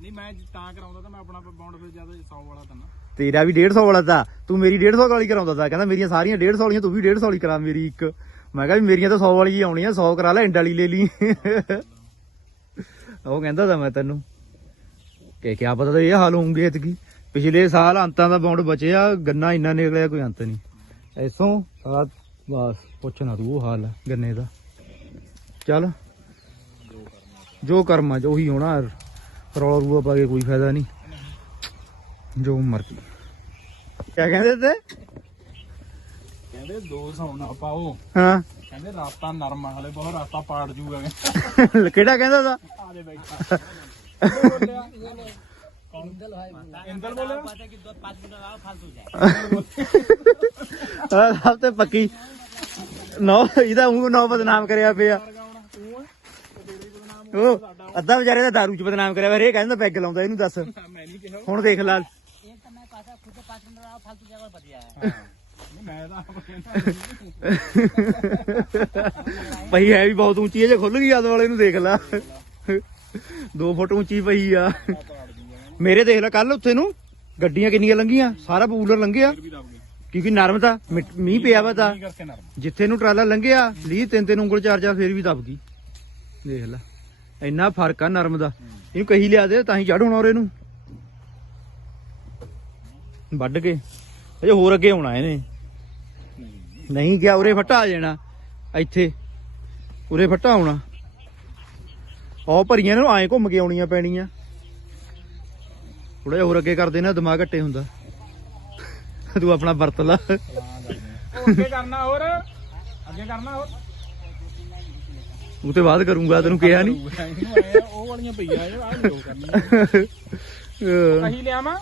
ਨਹੀਂ ਮੈਂ ਤਾਂ ਕਰਾਉਂਦਾ ਤਾਂ ਮੈਂ ਆਪਣਾ ਬਾਉਂਡ ਫਿਰ ਜ਼ਿਆਦਾ 100 ਵਾਲਾ ਤਾਂ ਨਾ। ਤੇਰਾ ਵੀ 150 ਵਾਲਾ ਤਾਂ। ਤੂੰ ਮੇਰੀ 150 ਵਾਲੀ ਕਰਾਉਂਦਾ ਤਾਂ। ਕਹਿੰਦਾ ਮੇਰੀਆਂ ਸਾਰੀਆਂ 150 ਵਾਲੀਆਂ ਤੂੰ ਵੀ 150 ਵਾਲੀ ਕਰਾ ਮੇਰੀ ਇੱਕ। ਮੈਂ ਕਿਹਾ ਵੀ ਮੇਰੀਆਂ ਤਾਂ 100 ਵਾਲੀ ਹੀ ਆਉਣੀਆਂ 100 ਕਰਾ ਲੈ ਇੰਡ ਵਾਲੀ ਲੈ ਲਈ। ਉਹ ਕਹਿੰਦਾ ਤਾਂ ਮੈਂ ਤੈਨੂੰ ਕਿ ਕਿਆ ਪਤਾ ਤਾਂ ਇਹ ਹਾਲ ਹੋਊਗੇ ਇਤਕੀ। ਪਿਛਲੇ ਸਾਲ ਅੰਤਾਂ ਦਾ ਬੌਂਡ ਬਚਿਆ ਗੰਨਾ ਇੰਨਾ ਨਿਕਲਿਆ ਕੋਈ ਅੰਤ ਨਹੀਂ। ਐਸੋਂ ਸਾਲਾ ਬਸ ਪੁੱਛਣਾ ਤੂੰ ਉਹ ਹਾਲ ਗੰਨੇ ਦਾ। ਚੱਲ ਜੋ ਕਰਮਾ ਜੋ ਹੀ ਹੋਣਾ ਰੌਲਾ ਰੂਆ ਪਾ ਕੇ ਕੋਈ ਫਾਇਦਾ ਨਹੀਂ। ਜੋ ਮਰਜ਼ੀ। ਕਿਆ ਕਹਿੰਦੇ ਤੇ? ਕਹਿੰਦੇ 200 ਨਾ ਪਾਓ। ਹਾਂ। ਕਹਿੰਦੇ ਰਾਸਤਾ ਨਰਮ ਹਲੇ ਬਹੁਤ ਰਾਸਤਾ ਪਾੜ ਜੂਗਾ। ਕਿਹੜਾ ਕਹਿੰਦਾ ਦਾ ਦੇ ਬੈਠਾ इंदल है ਇੰਦਲ ਬੋਲਿਆ पता है कि दो पाँच मिनट आओ फालतू जाए ਆਹ ਸਭ ਤੇ ਪੱਕੀ ਨੌ ਇਹਦਾ ਉਹ ਨੌ ਬਦਨਾਮ ਕਰਿਆ ਪਿਆ ਉਹ ਅੱਧਾ ਵਿਚਾਰੇ ਦਾ ਦਾਰੂ ਚ ਬਦਨਾਮ ਕਰਿਆ ਪਿਆ ਰੇ ਕਹਿੰਦਾ ਪੈਗ ਲਾਉਂਦਾ ਇਹਨੂੰ ਦੱਸ ਮੈਂ ਨਹੀਂ ਕਿਹਾ ਹੁਣ ਦੇਖ ਲਾ एक तो मैं पासा खुद तो पाँच मिनट आओ फालतू जाकर बच गया है ਨਹੀਂ, ਮੈਂ ਤਾਂ ਆਪ ਕਹਿੰਦਾ ਪਈ ਹੈ ਵੀ ਬਹੁਤ ਉੱਚੀ ਹੈ ਜੇ ਖੁੱਲ ਗਈ ਆਦ ਵਾਲੇ ਨੂੰ ਦੇਖ ਲਾ 2 ਫੁੱਟ ਉੱਚੀ ਪਈ ਆ। ਮੇਰੇ ਦੇਖ ਲੈ ਕੱਲ ਉੱਥੇ ਨੂੰ ਗੱਡੀਆਂ ਕਿੰਨੀਆਂ ਲੰਘੀਆਂ ਸਾਰਾ ਪੂਲਰ ਲੰਘਿਆ। ਕਿਉਂਕਿ ਨਰਮ ਤਾਂ ਮੀਂਹ ਪਿਆ ਵਾ ਤਾਂ। ਜਿੱਥੇ ਨੂੰ ਟਰਾਲਾ ਲੰਘਿਆ ਲੀ ਤਿੰਨ ਤਿੰਨ ਉਂਗਲ ਚਾਰ ਚਾਰ ਫੇਰ ਵੀ ਦਬ ਗਈ। ਦੇਖ ਲੈ ਇੰਨਾ ਫ਼ਰਕ ਆ ਨਰਮ ਦਾ। ਇਹਨੂੰ ਕਹੀ ਲਿਆ ਦੇ ਤਾਂ ਹੀ ਚੜ ਹੋਣਾ ਔਰ ਇਹਨੂੰ ਵੱਢ ਕੇ। ਅਜੇ ਹੋਰ ਅੱਗੇ ਹੋਣਾ ਇਹਨੇ। ਨਹੀਂ ਗਿਆ ਉਰੇ ਫੱਟਾ ਆ ਜਾਣਾ। ਇੱਥੇ। ਉਰੇ ਫੱਟਾ ਆਉਣਾ। ਉਹ ਭਰੀਆਂ ਨੂੰ ਐਂ ਘੁੰਮ ਕੇ ਆਉਣੀਆਂ ਪੈਣੀਆਂ। ਥੋੜਾ ਜਿਹਾ ਹੋਰ ਅੱਗੇ ਕਰਦੇ ਨਾ ਦਿਮਾਗ ਘੱਟੇ ਹੁੰਦਾ। ਤੂੰ ਆਪਣਾ ਵਰਤ ਲਾ। ਉਹ ਅੱਗੇ ਕਰਨਾ ਹੋਰ ਅੱਗੇ ਕਰਨਾ ਹੋਰ। ਉਹ ਤੇ ਬਾਅਦ ਕਰੂੰਗਾ ਤੈਨੂੰ ਕਿਹਾ ਨਹੀਂ ਉਹ ਵਾਲੀਆਂ ਪਈਆਂ ਆ ਆ। ਲਿਓ ਕਰਨੀਆਂ ਕਹੀ ਲਿਆਵਾਂ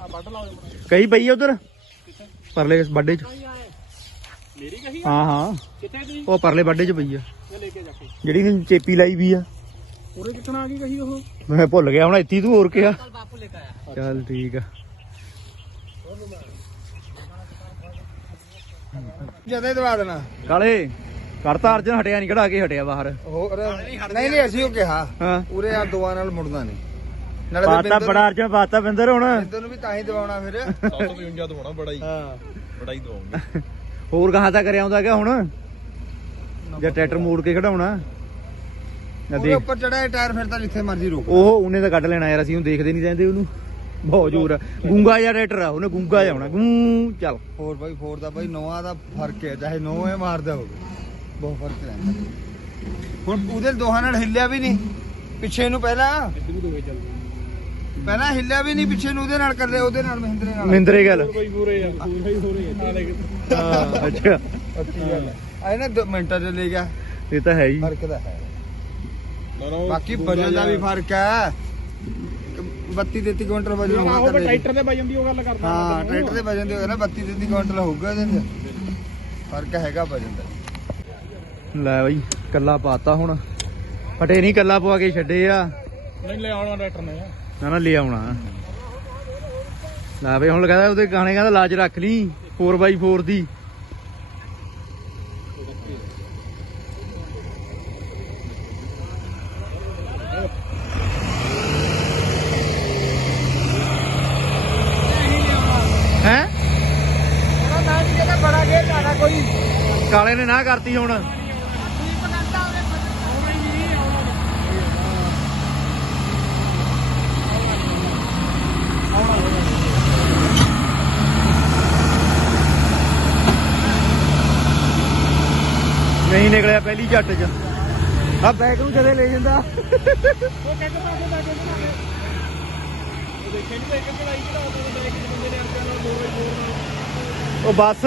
ਆ ਵੱਢ ਲਾਓ ਆਪਣਾ ਕਈ ਪਈ ਆ ਉਧਰ? ਪਰਲੇ ਵੱਡੇ ਚ। ਮੇਰੀ ਕਹੀ ਹਾਂ ਹਾਂ। ਕਿੱਥੇ ਉਹ ਪਰਲੇ ਵੱਡੇ ਚ ਪਈ ਆ। ਮੈਂ ਲੈ ਕੇ ਜਾ ਕੇ। ਜਿਹੜੀ ਨੇ ਚੇਪੀ ਲਾਈ ਵੀ ਆ। ਉਰੇ ਕਿੱਕਣਾ ਆ ਗਈ ਕਹੀ ਉਹ? ਮੈਂ ਭੁੱਲ ਗਿਆ ਹੁਣ ਇੱਥੇ ਤੂੰ ਹੋਰ ਕਿਹਾ। ਕੱਲ ਬਾਪੂ ਲੈ ਕੇ ਆਇਆ। ਚੱਲ ਠੀਕ ਆ। ਜਦੇ ਦਵਾ ਦੇਣਾ। ਕਾਲੇ ਕਰਤਾ ਅਰਜਨ ਹਟਿਆ ਨਹੀਂ ਕਢਾ ਕੇ ਹਟਿਆ ਬਾਹਰ। ਹੋਰ ਨਹੀਂ ਨਹੀਂ ਅਸੀਂ ਉਹ ਕਿਹਾ। ਹਾਂ। ਪੂਰੇ ਆ ਦੋਆਂ ਨਾਲ ਮੁੜਨਾ ਨਹੀਂ। ਨਾਲੇ ਪਾਤਾ ਬੜਾ ਅਰਜਨ ਪਾਤਾ ਬਿੰਦਰ ਹੁਣ। ਬਿੰਦਰ ਨੂੰ ਵੀ ਤਾਂ ਹੀ ਦਵਾਉਣਾ ਫਿਰ। 755 ਤੋਂ ਹੋਣਾ ਬੜਾ ਹੀ। ਹਾਂ। ਬੜਾ ਹੀ ਦਵਾਉਂਗੇ ਹੋਰ ਕਹਾਂ ਤਾਂ ਕਰਿਆ ਆਉਂਦਾ ਕਿ ਹੁਣ। ਜਾਂ ਟਰੈਕਟਰ ਮੋੜ ਕੇ ਖੜਾਉਣਾ ਉਹਦੇ ਉੱਪਰ ਚੜਾਏ ਟਾਇਰ ਫਿਰ ਤਾਂ ਜਿੱਥੇ ਮਰਜ਼ੀ ਰੋਕ ਉਹ ਉਹਨੇ ਤਾਂ ਕੱਢ ਲੈਣਾ ਯਾਰ ਅਸੀਂ ਹੁਣ ਦੇਖਦੇ ਨਹੀਂ ਰਹਿੰਦੇ ਉਹਨੂੰ। ਬਹੁਤ ਜ਼ੋਰ ਆ। ਗੁੰਗਾ ਜਿਹਾ ਟਰੈਕਟਰ ਆ ਉਹਨੇ ਗੁੰਗਾ ਜਿਹਾ ਹੋਣਾ ਗੂੰ ਚੱਲ। ਫੋਰ ਬਾਈ ਫੋਰ ਦਾ ਬਾਈ ਨੋਆ ਦਾ ਫ਼ਰਕ ਹੈ ਚਾਹੇ ਨੋ ਹੈ ਮਾਰਦਾ ਹੋਵੇ। ਬਹੁਤ ਫ਼ਰਕ ਰਹਿੰਦਾ ਹੁਣ ਉਹਦੇ ਦੋਹਾਂ ਨਾਲ ਹਿੱਲਿਆ ਵੀ ਨਹੀਂ। ਪਿੱਛੇ ਨੂੰ ਪਹਿਲਾਂ। ਪਹਿਲਾਂ ਹਿੱਲਿਆ ਵੀ ਨਹੀਂ ਪਿੱਛੇ ਨੂੰ ਉਹਦੇ ਨਾਲ ਕਰ ਲਿਆ ਉਹਦੇ ਨਾਲ ਮਹਿੰਦਰੇ ਨਾਲ। ਮਿੰਦਰੇ ਗੱਲ। ਕੋਈ ਪੂਰੇ ਆ ਪੂਰੇ ਹੀ ਅੱਛਾ। ਪੱਕੀ ਗੱਲ ਹੈ। ਆਏ ਨਾ ਦੋ ਮਿੰਟਾਂ ਚ ਲੈ ਗਿਆ। ਇਹ ਤਾਂ ਹੈ ਹੀ। ਫ਼ਰਕ ਤਾਂ ਹੈ। ਬਾਕੀ ਵਜਨ ਦਾ ਵੀ ਫ਼ਰਕ ਹੈ। 32 33 ਕੁਇੰਟਲ ਵਜਨ ਹੋਣਾ ਉਹ ਕਰ ਟਰੈਕਟਰ ਦੇ ਵਜਨ ਦੀ ਉਹ ਗੱਲ ਕਰਦਾ ਹਾਂ ਟਰੈਕਟਰ ਦੇ ਵਜਨ ਦੇ ਨਾ 32 33 ਕੁਇੰਟਲ ਹੋਊਗਾ ਇਹਦੇ ਚ ਫ਼ਰਕ ਹੈਗਾ ਵਜਨ ਦਾ। ਲੈ ਬਈ ਕੱਲਾ ਪਾਤਾ ਹੁਣ। ਫਟੇ ਨਹੀਂ ਕੱਲਾ ਪਵਾ ਕੇ ਛੱਡੇ ਆ। ਨਹੀਂ ਲੈ ਆਉਣਾ ਟਰੈਕਟਰ ਨੇ ਨਾ ਨਾ ਲੈ ਆਉਣਾ। ਲੈ ਬਈ ਹੁਣ ਕਹਿੰਦਾ ਉਹਦੇ ਗਾਣੇ ਕਹਿੰਦਾ ਲਾਜ ਰੱਖ ਲਈ 4x4 ਦੀ ਹੈ ਬੜਾ ਗੇਰ ਜਾਣਾ ਕੋਈ ਕਾਲੇ ਨੇ ਕਰਤੀ ਹੁਣ? ਨਹੀਂ ਨਿਕਲਿਆ ਪਹਿਲੀ ਝੱਟ 'ਚ। ਆ ਬੈਗ ਨੂੰ ਕਦੇ ਲੈ ਜਾਂਦਾ। ਉਹ ਦੇਖੇ ਨਹੀਂ ਇੱਕ ਚੜਾ ਬੰਦੇ ਨੇ ਨਾਲ ਨਾਲ ਉਹ ਬੱਸ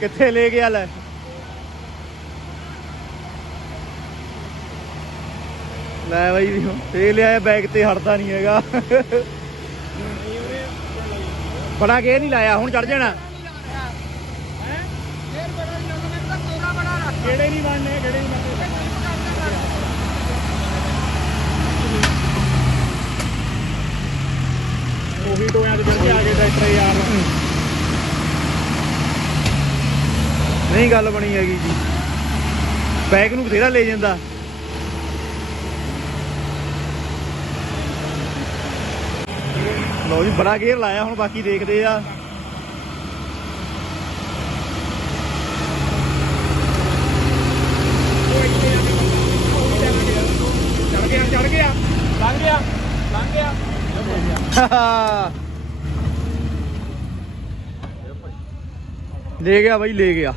ਕਿੱਥੇ ਲੈ ਗਿਆ ਲੈ? ਲੈ ਬਾਈ ਵੀ ਤੇ ਲਿਆ ਬੈਗ ਤੇ, ਹਟਦਾ ਨਹੀਂ ਹੈਗਾ। ਬੜਾ ਕੇ ਨਹੀਂ ਲਾਇਆ, ਹੁਣ ਚੜ ਜਾਣਾ। ਕਿਹੜੇ ਨਹੀਂ ਬਣਨੇ, ਕਿਹੜੇ ਨਹੀਂ ਬਣਨੇ। ਉਹੀ ਟੋਇਆਂ ਦੇ ਚੜ ਆ ਗਏ ਟਰੈਕਟਰ ਯਾਰ। ਨਹੀਂ ਗੱਲ ਬਣੀ ਹੈਗੀ ਜੀ। ਬੈਗ ਨੂੰ ਬਥੇਰਾ ਲੈ ਜਾਂਦਾ। ਲੋ ਜੀ, ਬੜਾ ਗੇਅਰ ਲਾਇਆ ਹੁਣ, ਬਾਕੀ ਦੇਖਦੇ ਆ। ਚੜ ਗਿਆ ਚੜ ਗਿਆ ਲੰਘ ਗਿਆ ਲੰਘ ਗਿਆ ਲੈ ਗਿਆ ਬਾਈ, ਲੈ ਗਿਆ।